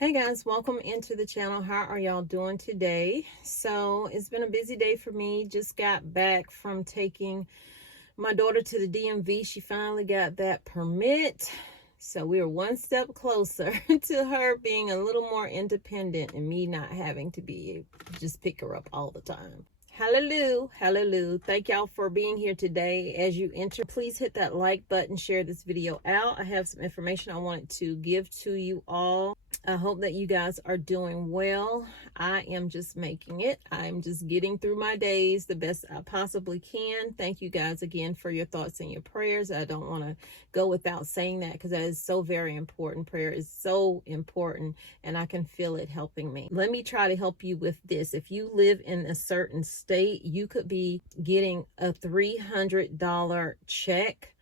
Hey guys, welcome into the channel. How are y'all doing today? So it's been a busy day for me. Just got back from taking my daughter to the DMV. She finally got that permit. So we are one step closer to her being a little more independent and me not having to be just pick her up all the time. Hallelujah, hallelujah. Thank y'all for being here today. As you enter, please hit that like button, share this video out. I have some information I wanted to give to you all. I hope that you guys are doing well. I am just making it. I'm just getting through my days the best I possibly can. Thank you guys again for your thoughts and your prayers. I don't want to go without saying that because that is so very important. Prayer is so important and I can feel it helping me. Let me try to help you with this. If you live in a certain state, you could be getting a $300 check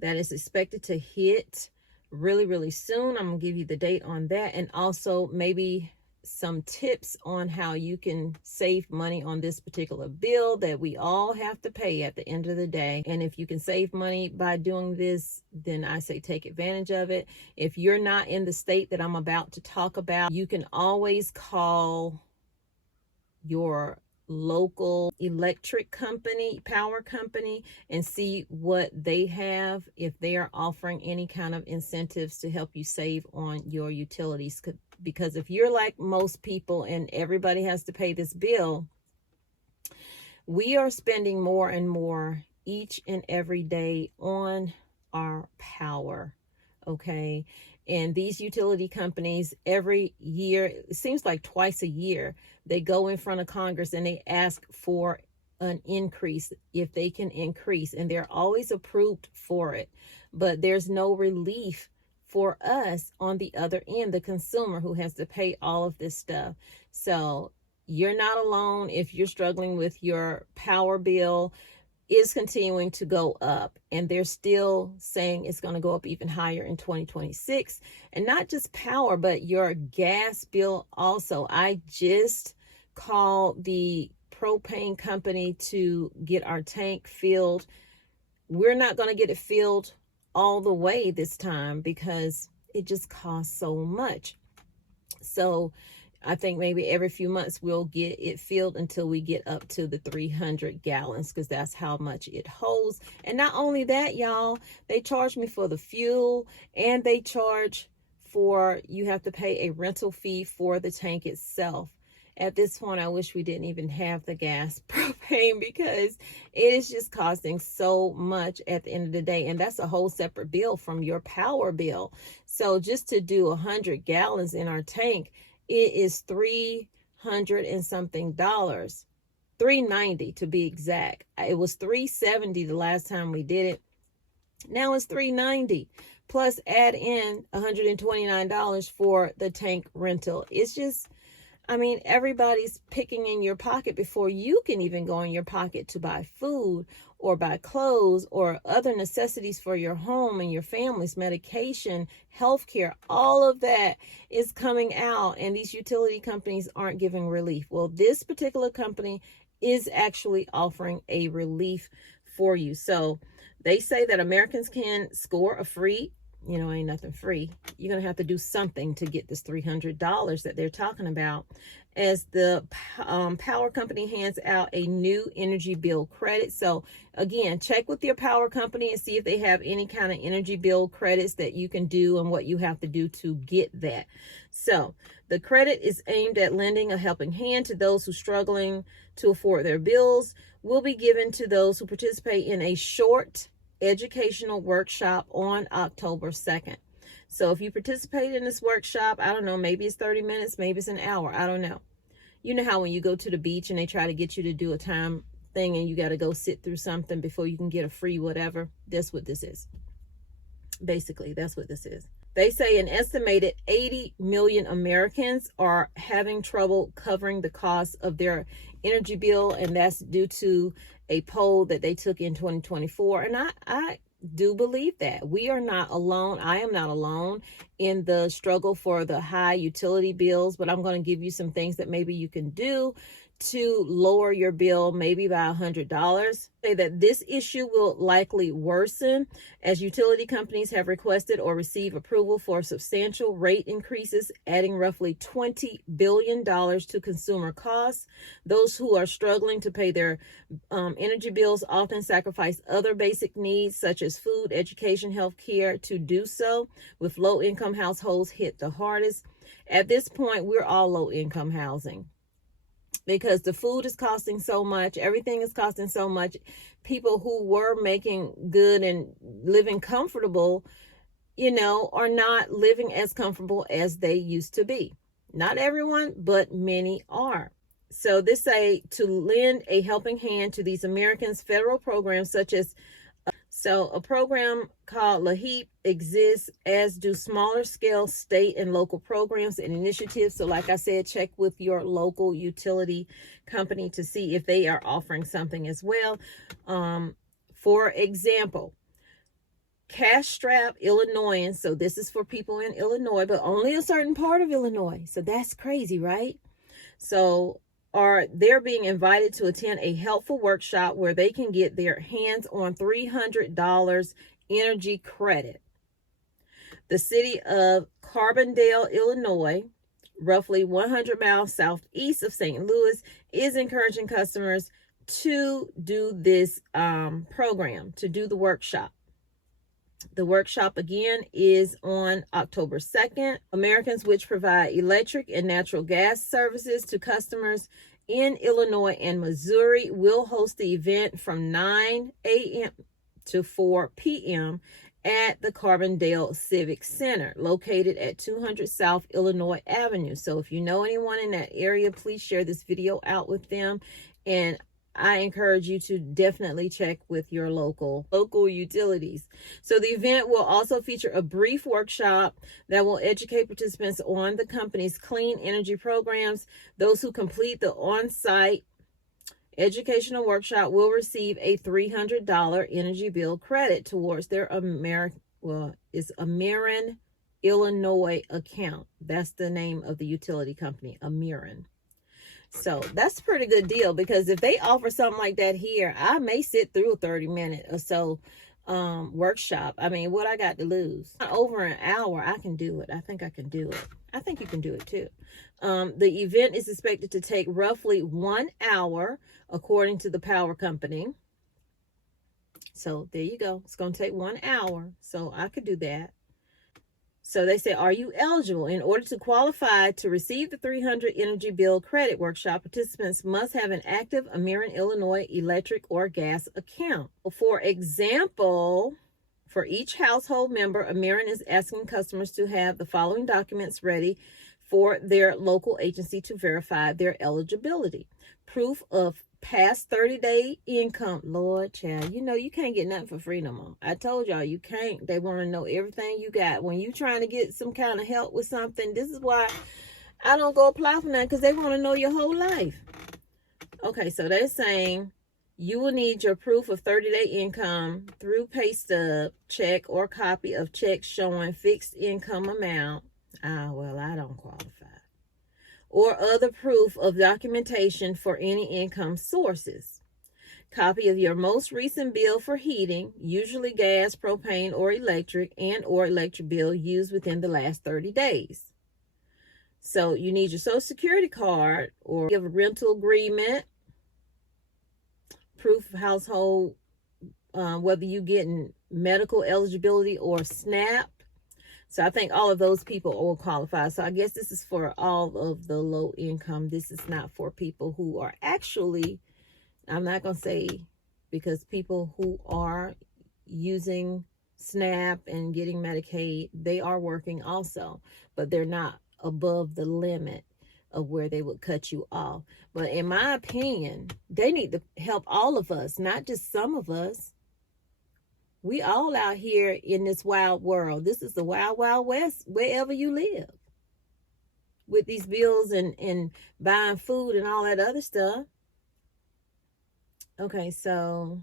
that is expected to hit really soon. I'm gonna give you the date on that, and also maybe some tips on how you can save money on this particular bill that we all have to pay at the end of the day. And if you can save money by doing this, then I say take advantage of it. If you're not in the state that I'm about to talk about, you can always call your local electric company, power company, and see what they have, if they are offering any kind of incentives to help you save on your utilities. Because if you're like most people and everybody has to pay this bill, we are spending more and more each and every day on our power, okay? And these utility companies, every year, it seems like twice a year, they go in front of Congress and they ask for an increase, if they can increase, and they're always approved for it. But there's no relief for us on the other end, the consumer who has to pay all of this stuff. So you're not alone if you're struggling with your power bill. Is continuing to go up, and they're still saying it's going to go up even higher in 2026. And not just power, but your gas bill also. I just called the propane company to get our tank filled. We're not going to get it filled all the way this time because it just costs so much. So I think maybe every few months we'll get it filled until we get up to the 300 gallons, because that's how much it holds. And not only that, y'all, they charge me for the fuel, and they charge for, you have to pay a rental fee for the tank itself. At this point, I wish we didn't even have the gas propane, because it is just costing so much at the end of the day. And that's a whole separate bill from your power bill. So just to do 100 gallons in our tank, it is $300 and something, $390 to be exact. It was $370 the last time we did it. Now it's $390, plus add in $129 for the tank rental. It's just, I mean, everybody's picking in your pocket before you can even go in your pocket to buy food or buy clothes or other necessities for your home and your family's medication, healthcare. All of that is coming out, and these utility companies aren't giving relief. Well, this particular company is actually offering a relief for you. So they say that Americans can score a free, ain't nothing free. You're going to have to do something to get this $300 that they're talking about, as the power company hands out a new energy bill credit. So again, check with your power company and see if they have any kind of energy bill credits that you can do and what you have to do to get that. So the credit is aimed at lending a helping hand to those who are struggling to afford their bills. Will be given to those who participate in a short educational workshop on October 2nd. So if you participate in this workshop, I don't know, maybe it's 30 minutes, maybe it's an hour, I don't know. You know how when you go to the beach and they try to get you to do a time thing and you got to go sit through something before you can get a free whatever? That's what this is. Basically, that's what this is. They say an estimated 80 million Americans are having trouble covering the cost of their energy bill, and that's due to a poll that they took in 2024. And I do believe that we are not alone. I am not alone in the struggle for the high utility bills, but I'm going to give you some things that maybe you can do to lower your bill maybe by $100. Say that this issue will likely worsen as utility companies have requested or received approval for substantial rate increases, adding roughly $20 billion to consumer costs. Those who are struggling to pay their energy bills often sacrifice other basic needs such as food, education, health care to do so, with low-income households hit the hardest. At this point, we're all low-income housing, because the food is costing so much, everything is costing so much. People who were making good and living comfortable, are not living as comfortable as they used to be. Not everyone, but many are. So this say to lend a helping hand to these Americans, federal programs such as a program called LAHEAP exists, as do smaller scale state and local programs and initiatives. So like I said, check with your local utility company to see if they are offering something as well. For example, Cash Strap Illinoisans, so this is for people in Illinois, but only a certain part of Illinois. So that's crazy, right? So they're being invited to attend a helpful workshop where they can get their hands on $300 energy credit. The city of Carbondale, Illinois, roughly 100 miles southeast of St. Louis, is encouraging customers to do this program, to do the workshop. The workshop again is on October 2nd. Americans which provide electric and natural gas services to customers in Illinois and Missouri will host the event from 9 a.m. to 4 p.m. at the Carbondale Civic Center, located at 200 South Illinois Avenue. So if you know anyone in that area, please share this video out with them. And I encourage you to definitely check with your local utilities. So the event will also feature a brief workshop that will educate participants on the company's clean energy programs. Those who complete the on-site educational workshop will receive a $300 energy bill credit towards their Ameriran, Illinois account. That's the name of the utility company, Ameriran. So that's a pretty good deal, because if they offer something like that here, I may sit through a 30-minute or so workshop. I mean, what I got to lose? Over an hour, I can do it. I think I can do it. I think you can do it too. The event is expected to take roughly 1 hour, according to the power company. So there you go. It's going to take 1 hour. So I could do that. So they say, are you eligible? In order to qualify to receive the $300 energy bill credit workshop, participants must have an active Ameriran, Illinois electric or gas account. For example, for each household member, Ameriran is asking customers to have the following documents ready for their local agency to verify their eligibility. Proof of past 30-day income. Lord, child, you can't get nothing for free no more. I told y'all you can't. They want to know everything you got. When you trying to get some kind of help with something, this is why I don't go apply for nothing, because they want to know your whole life. Okay, so they're saying you will need your proof of 30-day income through pay stub, check, or copy of check showing fixed income amount. Well, I don't qualify. Or other proof of documentation for any income sources. Copy of your most recent bill for heating, usually gas, propane, or electric, and or electric bill used within the last 30 days. So you need your Social Security card, or give a rental agreement, proof of household, whether you getting medical eligibility or SNAP. So I think all of those people will qualify. So I guess this is for all of the low income. This is not for people who are actually, I'm not going to say, because people who are using SNAP and getting Medicaid, they are working also, but they're not above the limit of where they would cut you off. But in my opinion, they need to help all of us, not just some of us. We all out here in this wild world. This is the wild, wild west, wherever you live. With these bills and buying food and all that other stuff. Okay, so,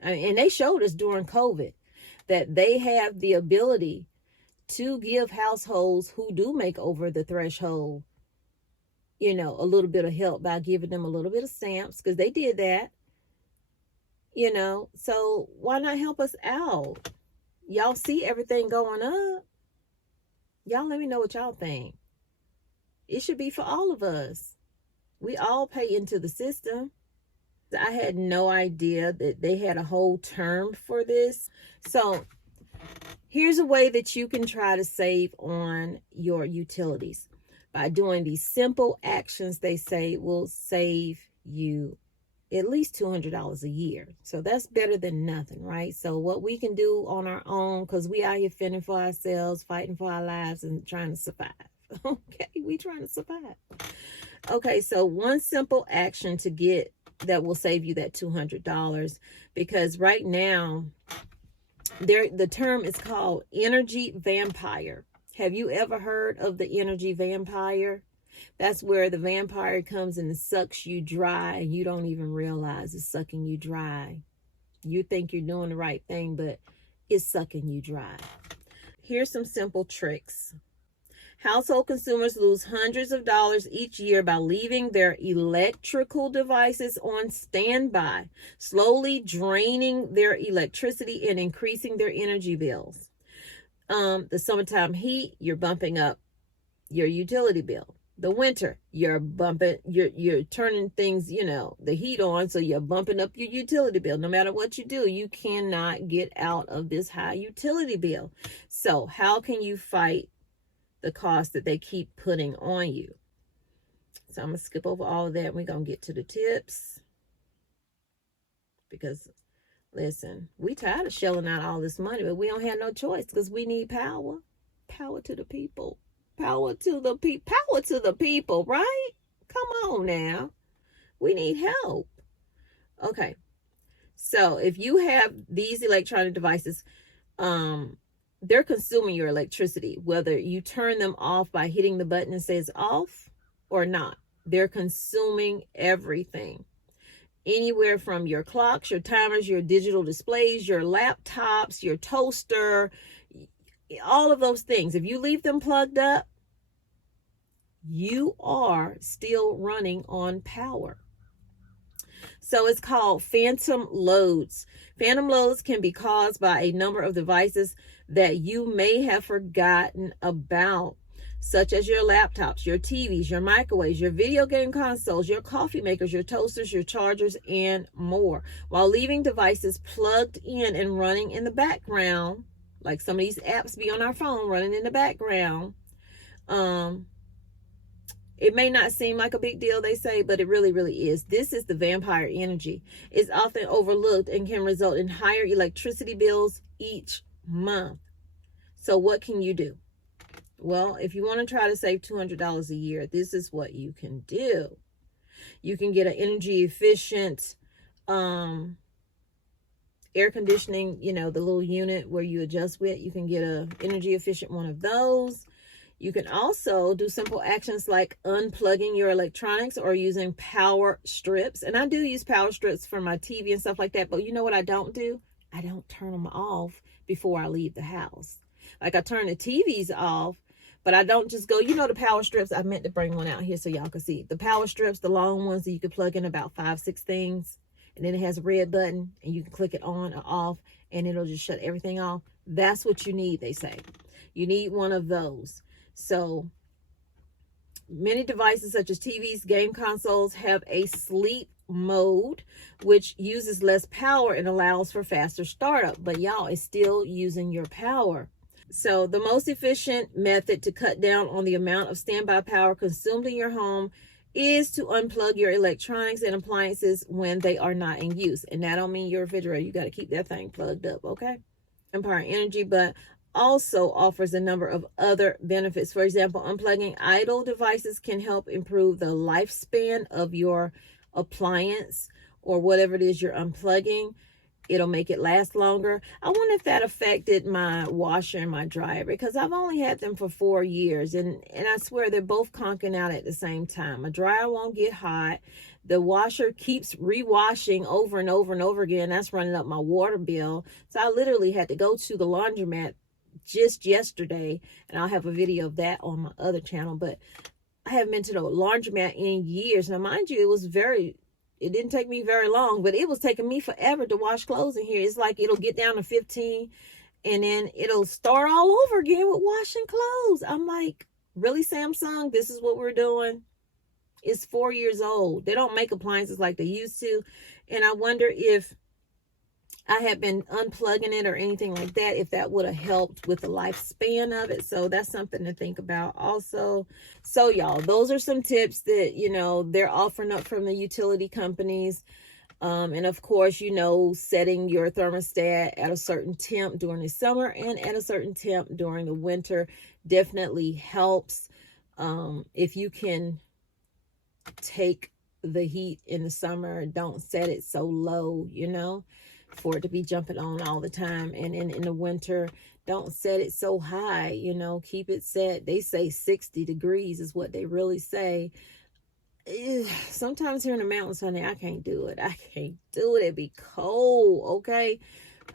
and they showed us during COVID that they have the ability to give households who do make over the threshold you know, a little bit of help by giving them a little bit of stamps, because they did that, you know. So why not help us out? Y'all see everything going up. Y'all let me know what y'all think. It should be for all of us. We all pay into the system. I had no idea that they had a whole term for this. So here's a way that you can try to save on your utilities. By doing these simple actions, they say will save you at least $200 a year. So that's better than nothing, right? So what we can do on our own, because we out here fending for ourselves, fighting for our lives, and trying to survive. Okay, we trying to survive. Okay, so one simple action to get that will save you that $200, because right now the term is called energy vampire. Have you ever heard of the energy vampire? That's where the vampire comes and sucks you dry, and you don't even realize it's sucking you dry. You think you're doing the right thing, but it's sucking you dry. Here's some simple tricks. Household consumers lose hundreds of dollars each year by leaving their electrical devices on standby, slowly draining their electricity and increasing their energy bills. The summertime heat, you're bumping up your utility bill. The winter, you're turning things, you know, the heat on, so you're bumping up your utility bill. No matter what you do, you cannot get out of this high utility bill. So how can you fight the cost that they keep putting on you? So I'm going to skip over all of that. We're going to get to the tips. Because, listen, we tired of shelling out all this money, but we don't have no choice, because we need power. Power to the people. Power to the people. Power to the people, right? Come on now. We need help. Okay. So if you have these electronic devices, they're consuming your electricity, whether you turn them off by hitting the button that says off or not. They're consuming everything. Anywhere from your clocks, your timers, your digital displays, your laptops, your toaster, all of those things. If you leave them plugged up, you are still running on power. So it's called phantom loads. Phantom loads can be caused by a number of devices that you may have forgotten about, such as your laptops, your TVs, your microwaves, your video game consoles, your coffee makers, your toasters, your chargers, and more. While leaving devices plugged in and running in the background, like some of these apps be on our phone running in the background, it may not seem like a big deal, they say, but it really, really is. This is the vampire energy. It's often overlooked and can result in higher electricity bills each month. So what can you do? Well, if you want to try to save $200 a year, this is what you can do. You can get an energy efficient air conditioning, you know, the little unit where you adjust with. You can get an energy efficient one of those. You can also do simple actions like unplugging your electronics or using power strips. And I do use power strips for my TV and stuff like that. But you know what I don't do? I don't turn them off before I leave the house. Like I turn the TVs off, but I don't just go, you know, the power strips. I meant to bring one out here so y'all can see. The power strips, the long ones that you can plug in about 5-6 things. And then it has a red button and you can click it on or off and it'll just shut everything off. That's what you need, they say. You need one of those. So many devices such as TVs, game consoles have a sleep mode, which uses less power and allows for faster startup. But y'all, it's still using your power. So the most efficient method to cut down on the amount of standby power consumed in your home is to unplug your electronics and appliances when they are not in use. And that don't mean your refrigerator. You got to keep that thing plugged up, okay? Empire Energy, but also offers a number of other benefits. For example, unplugging idle devices can help improve the lifespan of your appliance or whatever it is you're unplugging. It'll make it last longer. I wonder if that affected my washer and my dryer, because I've only had them for 4 years, and I swear they're both conking out at the same time. My dryer won't get hot. The washer keeps rewashing over and over and over again. That's running up my water bill. So I literally had to go to the laundromat just yesterday, and I'll have a video of that on my other channel. But I haven't been to the laundromat in years. Now, mind you, it didn't take me very long, but it was taking me forever to wash clothes in here. It's like it'll get down to 15 and then it'll start all over again with washing clothes. I'm like, really, Samsung? This is what we're doing? It's 4 years old. They don't make appliances like they used to. And I wonder if I had been unplugging it or anything like that, if that would have helped with the lifespan of it. So that's something to think about also. So y'all, those are some tips that, you know, they're offering up from the utility companies. And of course, you know, setting your thermostat at a certain temp during the summer and at a certain temp during the winter definitely helps. If you can take the heat in the summer, don't set it so low, you know, for it to be jumping on all the time. And in the winter, don't set it so high, you know, keep it set. They say 60 degrees is what they really say. Sometimes here in the mountains, honey, I can't do it. I can't do it. It'd be cold, okay?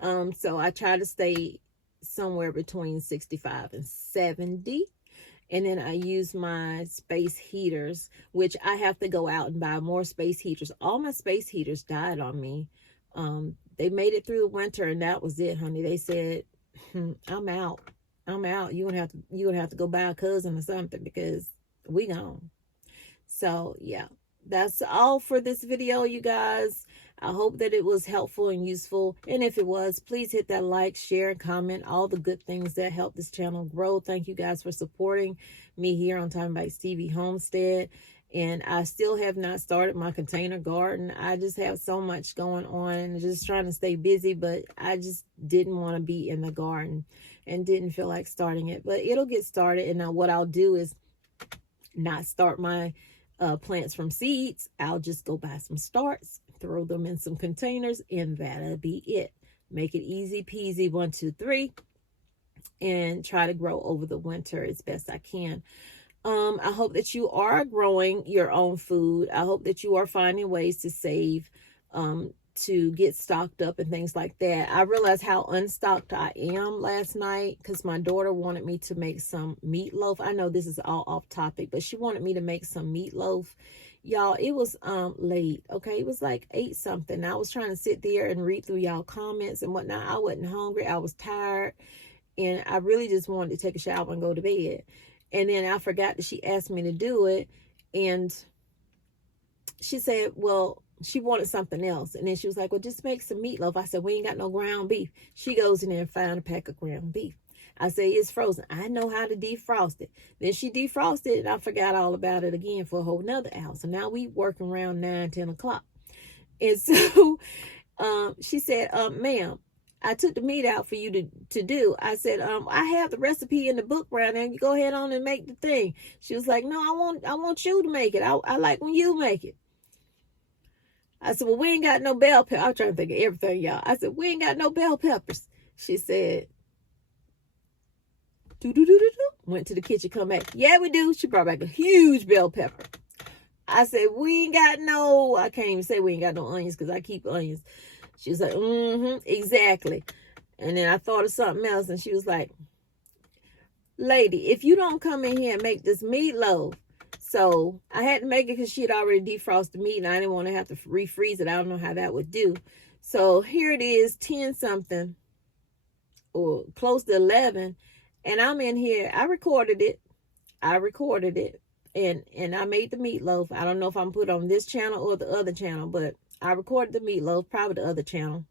So I try to stay somewhere between 65 and 70. And then I use my space heaters, which I have to go out and buy more space heaters. All my space heaters died on me. They made it through the winter and that was it, honey. They said, I'm out. You're gonna have to go buy a cousin or something because we gone. So yeah, that's all for this video, you guys. I hope that it was helpful and useful. And if it was, please hit that like, share, and comment. All the good things that help this channel grow. Thank you guys for supporting me here on TOMMYBITESTV Homestead. And I still have not started my container garden. I just have so much going on and just trying to stay busy. But I just didn't want to be in the garden and didn't feel like starting it. But it'll get started. And now what I'll do is not start my plants from seeds. I'll just go buy some starts, throw them in some containers, and that'll be it. Make it easy peasy, 1, 2, 3, and try to grow over the winter as best I can. I hope that you are growing your own food. I hope that you are finding ways to save, to get stocked up and things like that. I realized how unstocked I am last night because my daughter wanted me to make some meatloaf. I know this is all off topic, but she wanted me to make some meatloaf. Y'all, it was late, okay? It was like 8 something. I was trying to sit there and read through y'all comments and whatnot. I wasn't hungry. I was tired. And I really just wanted to take a shower and go to bed. And then I forgot that she asked me to do it. And she said, well, she wanted something else. And then she was like, well, just make some meatloaf. I said, we ain't got no ground beef. She goes in there and finds a pack of ground beef. I say, it's frozen. I know how to defrost it. Then she defrosted it, and I forgot all about it again for a whole nother hour. So now we working around 9, 10 o'clock. And so she said, ma'am, I took the meat out for you to do. I said, I have the recipe in the book right now. You go ahead on and make the thing. She was like, no, I want you to make it. I like when you make it. I said, well, we ain't got no bell peppers. I was trying to think of everything, y'all. I said, we ain't got no bell peppers. She said, went to the kitchen, come back. Yeah, we do. She brought back a huge bell pepper. I said, we ain't got no, I can't even say we ain't got no onions because I keep onions. She was like, exactly. And then I thought of something else, and she was like, lady, if you don't come in here and make this meatloaf. So I had to make it because she had already defrosted the meat, and I didn't want to have to refreeze it. I don't know how that would do. So here it is, 10 something or close to 11. And I'm in here. I recorded it. And I made the meatloaf. I don't know if I'm put on this channel or the other channel, but I recorded the meatloaf, probably the other channel.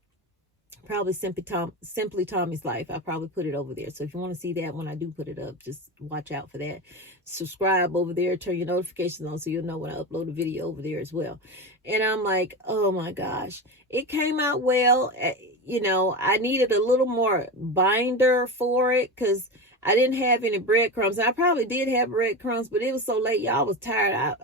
Probably Simply Tommy's Life. I'll probably put it over there. So if you want to see that when I do put it up, just watch out for that. Subscribe over there. Turn your notifications on so you'll know when I upload a video over there as well. And I'm like, oh my gosh. It came out well. You know, I needed a little more binder for it because I didn't have any breadcrumbs. I probably did have breadcrumbs, but it was so late, y'all. I was tired.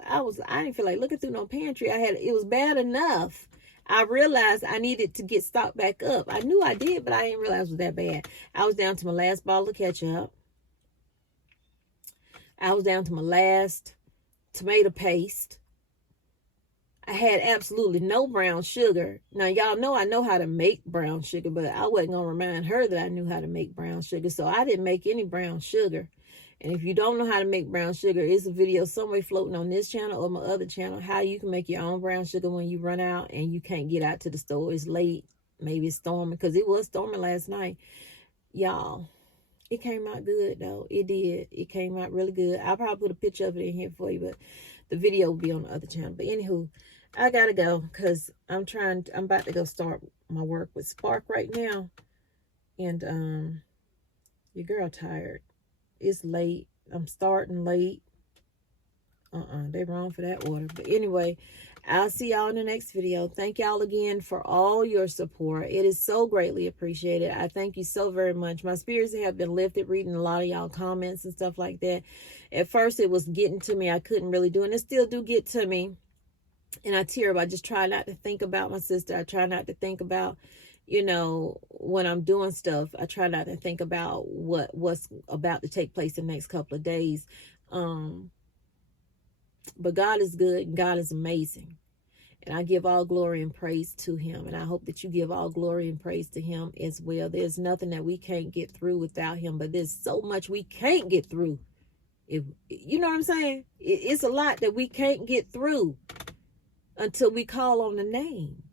I didn't feel like looking through no pantry. It was bad enough. I realized I needed to get stocked back up. I knew I did, but I didn't realize it was that bad. I was down to my last bottle of ketchup. I was down to my last tomato paste. I had absolutely no brown sugar. Now, y'all know I know how to make brown sugar, but I wasn't going to remind her that I knew how to make brown sugar. So I didn't make any brown sugar. And if you don't know how to make brown sugar, it's a video somewhere floating on this channel or my other channel, how you can make your own brown sugar when you run out and you can't get out to the store. It's late. Maybe it's storming, because it was storming last night. Y'all, it came out good, though. It did. It came out really good. I'll probably put a picture of it in here for you, but the video will be on the other channel. But anywho, I got to go because I'm about to go start my work with Spark right now. And your girl tired. It's late. I'm starting late. They wrong for that order. But anyway, I'll see y'all in the next video. Thank y'all again for all your support. It is so greatly appreciated. I thank you so very much. My spirits have been lifted reading a lot of y'all comments and stuff like that. At first, it was getting to me. I couldn't really do it. And it still do get to me. And I tear up. I just try not to think about my sister. I try not to think about, you know, when I'm doing stuff. I try not to think about what's about to take place in the next couple of days. But God is good and God is amazing. And I give all glory and praise to him. And I hope that you give all glory and praise to him as well. There's nothing that we can't get through without him. But there's so much we can't get through. You know what I'm saying? It's a lot that we can't get through until we call on the name.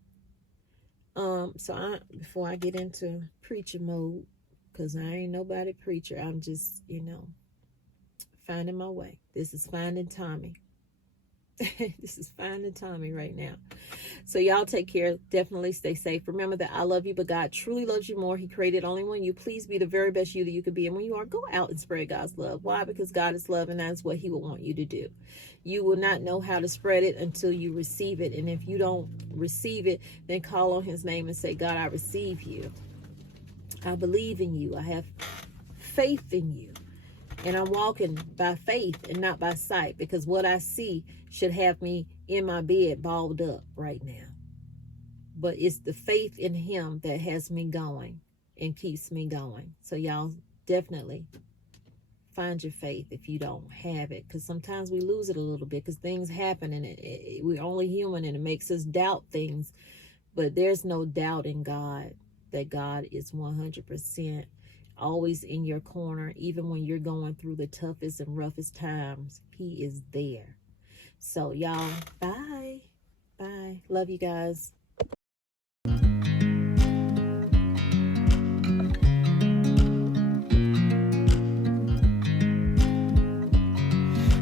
So before I get into preacher mode, because I ain't nobody preacher, I'm just, you know, finding my way. This is Finding Tommy. This is Finding Tommy right now. So y'all take care. Definitely stay safe. Remember that I love you, but God truly loves you more. He created only one you. Please be the very best you that you could be. And when you are, go out and spread God's love. Why? Because God is love, and that's what he will want you to do. You will not know how to spread it until you receive it. And if you don't receive it, then call on his name and say, God, I receive you. I believe in you. I have faith in you. And I'm walking by faith and not by sight, because what I see should have me in my bed balled up right now. But it's the faith in him that has me going and keeps me going. So y'all definitely find your faith if you don't have it, because sometimes we lose it a little bit because things happen and we're only human and it makes us doubt things. But there's no doubt in God that God is 100% always in your corner. Even when you're going through the toughest and roughest times, he is there. So y'all, bye. Bye. Love you guys.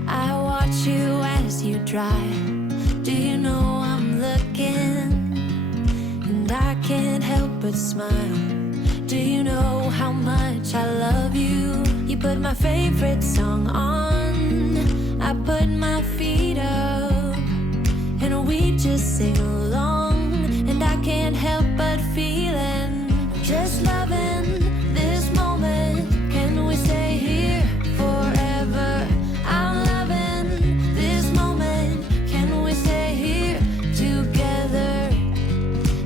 I watch you as you drive. Do you know I'm looking? And I can't help but smile. Do you know how much I love you? You put my favorite song on. I put my feet up and we just sing along. And I can't help but feeling, just loving this moment. Can we stay here forever? I'm loving this moment. Can we stay here together?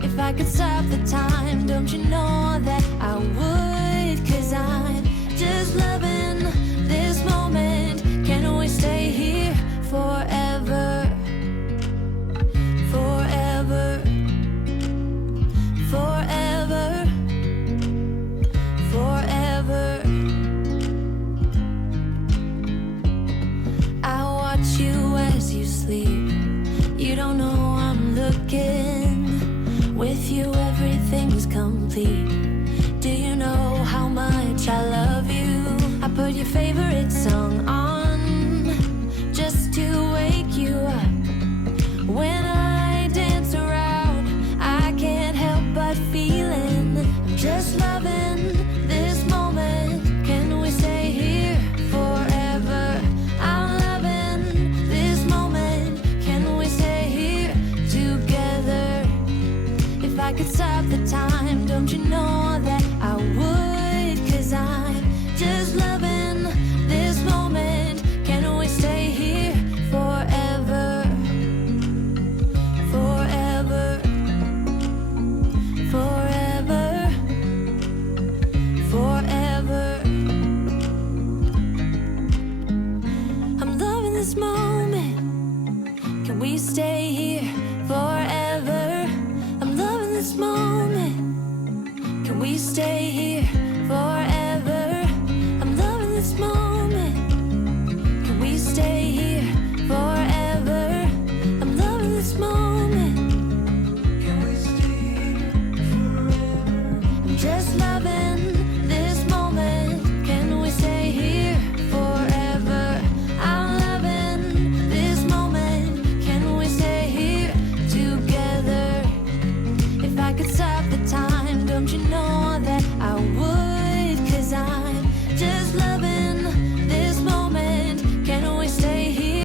If I could stop the time, don't you know that I would? 'Cause I'm just loving this moment. Can we stay here forever? Forever. Forever. Forever. I watch you as you sleep. You don't know I'm looking. With you everything's complete. Do you know how much I love you? I put your favorite song on just to wake you up. When I dance around, I can't help but feeling, I'm just loving this moment. Can we stay here forever? I'm loving this moment. Can we stay here together? If I could stop the time, don't you know that I would? 'Cause I'm just loving this moment. Can we stay here forever? Forever. Forever. Forever. I'm loving this moment. Can we stay here forever? I'm loving this moment. Can we stay here